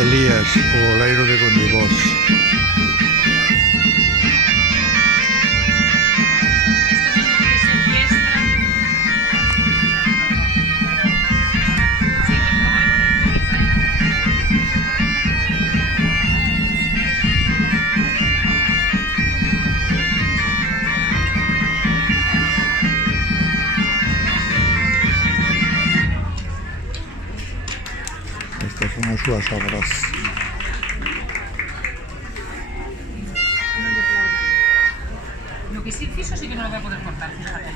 Elías, o Oleiro de Gondigós. Estas son as súas obras. Lo que sí fixo sí que non lo voy a poder cortar, fíjate.